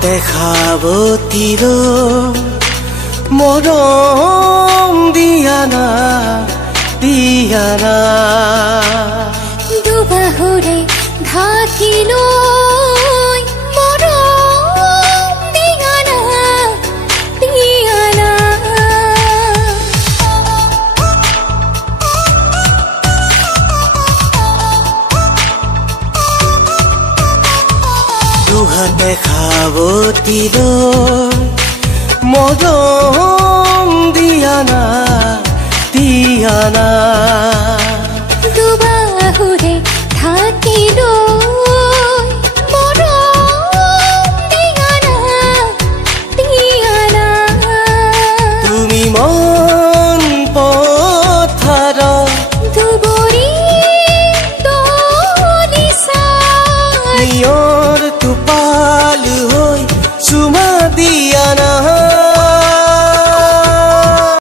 দুহাতে সাৱতীৰ মৰম দিয়ানা দিয়ানা দুবাহুৰে ঢাকিলৈ মৰম দিয়ানা দিয়ানা দুহাতে সাৱতীৰ মৰম দিয়ানা দিয়ানা দুবাহুৰে ঢাকিলৈ মৰম দিয়ানা দিয়ানা তুমি মন পথাৰত দুবৰি দলিছা নিয়ৰ টোপা